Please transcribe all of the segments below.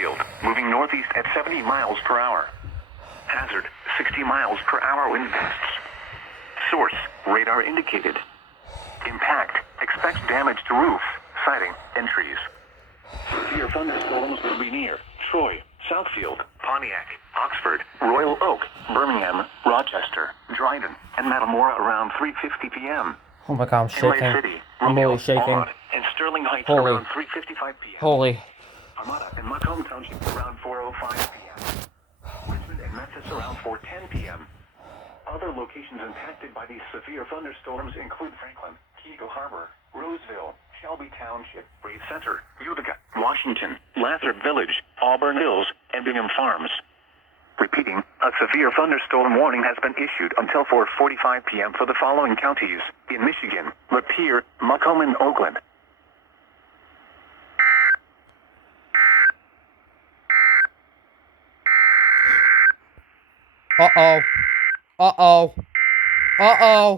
Southfield, moving northeast at 70 miles per hour. Hazard, 60 miles per hour wind gusts. Source, radar indicated. Impact, expect damage to roofs, siding, and trees. Severe thunderstorms will be near Troy, Southfield, Pontiac, Oxford, Royal Oak, Birmingham, Rochester, Dryden, and Metamora around 3:50 p.m. Oh my god, I'm shaking. City, I'm really shaking. Beaumont, and Sterling Heights Holy. around 3:55 p.m. Holy. Armada and Macomb Township around 4:05 p.m. Richmond and Memphis around 4:10 p.m. Other locations impacted by these severe thunderstorms include Franklin, Keego Harbor, Roseville, Shelby Township, Reed Center, Utica, Washington, Lathrop Village, Auburn Hills, and Bingham Farms. Repeating, a severe thunderstorm warning has been issued until 4:45 p.m. for the following counties in Michigan: Lapeer, Macomb, and Oakland. Uh-oh. Uh-oh. Uh-oh.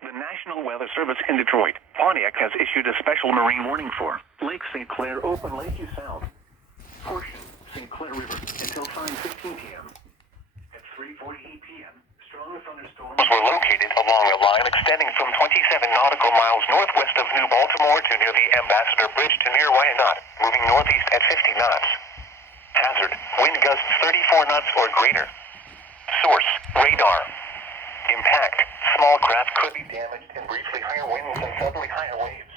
The National Weather Service in Detroit, Pontiac has issued a special marine warning for Lake St. Clair Open Lake South, portion St. Clair River until 5:15 p.m. At 3:48 p.m., strong thunderstorms were located along a line extending from 27 nautical miles northwest of New Baltimore to near the Ambassador Bridge to near Wyandotte, moving northeast at 50 knots. Hazard, wind gusts 34 knots or greater. Source, radar. Impact, small craft could be damaged in briefly higher winds and suddenly higher waves.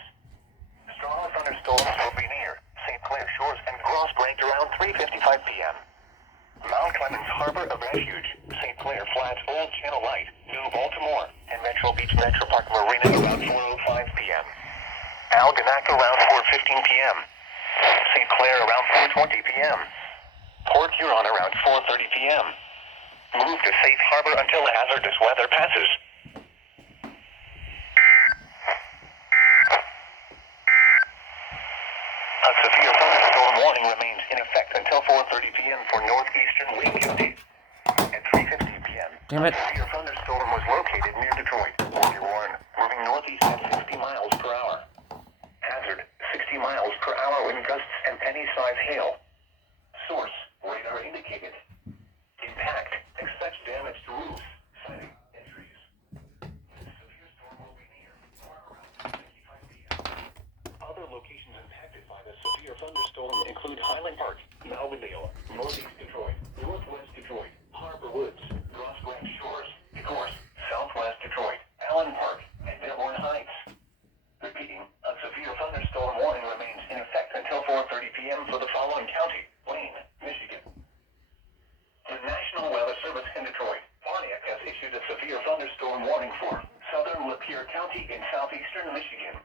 Strong thunderstorms will be near St. Clair Shores and Gross Break around 3:55 p.m. Mount Clemens Harbor of Refuge, St. Clair Flats Old Channel Light, New Baltimore, and Metro Beach Metro Park Marina around 4:05 p.m. Algonac around 4:15 p.m. St. Clair around 4:20 p.m. Port Huron around 4:30 p.m. Move to safe harbor until the hazardous weather passes. A severe thunderstorm warning remains in effect until 4:30 p.m. for northeastern Wayne County. At 3:50 p.m., Damn it. a severe thunderstorm was located near Detroit, Fort Warren, moving northeast at 60 miles per hour. Hazard, 60 miles per hour wind gusts and penny-size hail. Source, radar indicated. Impact, expect damage to roofs, siding, and trees. This severe storm will be near or around 3:55 p.m. Other locations impacted by the severe thunderstorm include Highland Park, Melvindale, northeast Detroit, northwest Detroit, Harbor Woods, Gross Grant Shores, Decorse, southwest Detroit, Allen Park, and Dearborn Heights. Repeating, a severe thunderstorm warning remains in effect until 4:30 p.m. for the following county: Wayne, Michigan. The National Weather Service in Detroit, Pontiac has issued a severe thunderstorm warning for southern Lapeer County in southeastern Michigan.